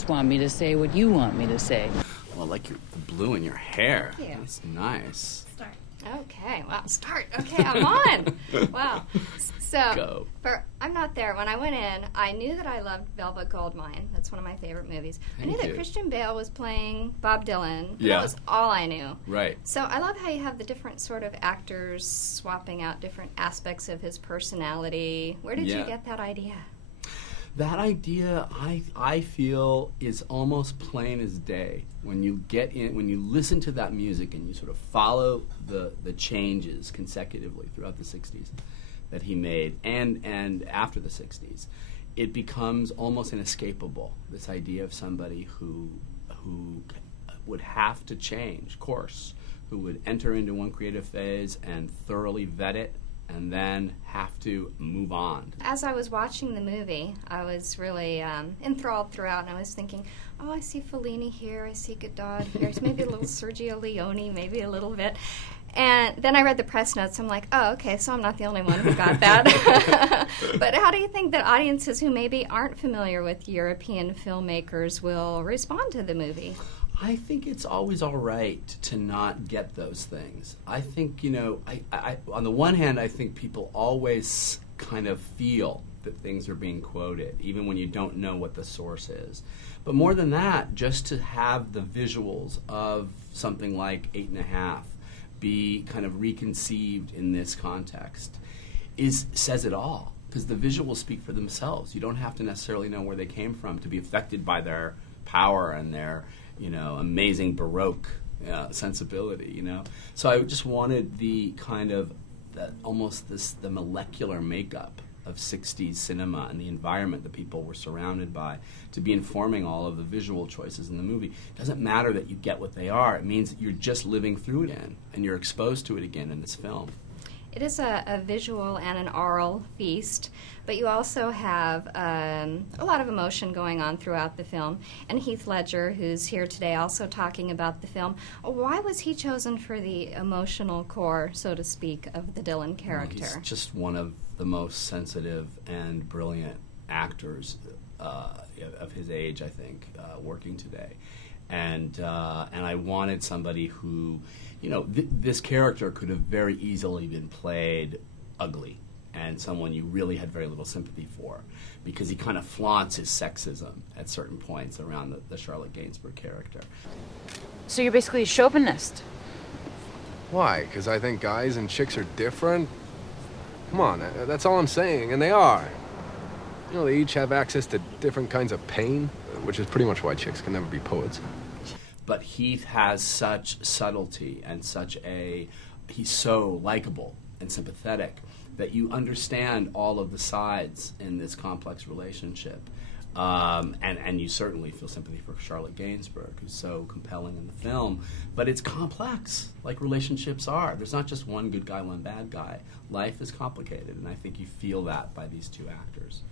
just want me to say what you want me to say. Well, I like the blue in your hair. Thank you. It's nice. Start. Okay, wow, start. Okay, I'm on. Wow. So, Go. I'm not there. When I went in, I knew that I loved Velvet Goldmine. That's one of my favorite movies. I knew that Christian Bale was playing Bob Dylan. Yeah. That was all I knew. Right. So I love how you have the different sort of actors swapping out different aspects of his personality. Where did you get that idea? That idea, I feel, is almost plain as day. When you get in, when you listen to that music and you sort of follow the changes consecutively throughout the 60s that he made and after the 60s, it becomes almost inescapable, this idea of somebody who would have to change course, who would enter into one creative phase and thoroughly vet it, and then have to move on. As I was watching the movie, I was really enthralled throughout, and I was thinking, oh, I see Fellini here, I see Godard here, maybe a little Sergio Leone, maybe a little bit. And then I read the press notes. I'm like, oh, okay, so I'm not the only one who got that. But how do you think that audiences who maybe aren't familiar with European filmmakers will respond to the movie? I think it's always all right to not get those things. I think, I on the one hand, I think people always kind of feel that things are being quoted, even when you don't know what the source is. But more than that, just to have the visuals of something like 8½, be kind of reconceived in this context says it all, because the visuals speak for themselves. You don't have to necessarily know where they came from to be affected by their power and their amazing Baroque sensibility. So I just wanted the kind of the molecular makeup of 60s cinema and the environment that people were surrounded by to be informing all of the visual choices in the movie. It doesn't matter that you get what they are. It means that you're just living through it and you're exposed to it again in this film. It is a visual and an oral feast, but you also have a lot of emotion going on throughout the film. And Heath Ledger, who's here today also talking about the film, why was he chosen for the emotional core, so to speak, of the Dylan character? He's just one of the most sensitive and brilliant actors of his age, I think, working today. And I wanted somebody who, this character could have very easily been played ugly and someone you really had very little sympathy for, because he kind of flaunts his sexism at certain points around the Charlotte Gainsbourg character. So you're basically a chauvinist? Why? Because I think guys and chicks are different? Come on, that's all I'm saying, and they are. They each have access to different kinds of pain, which is pretty much why chicks can never be poets. But Heath has such subtlety and he's so likable and sympathetic that you understand all of the sides in this complex relationship. And you certainly feel sympathy for Charlotte Gainsbourg, who's so compelling in the film. But it's complex, like relationships are. There's not just one good guy, one bad guy. Life is complicated, and I think you feel that by these two actors.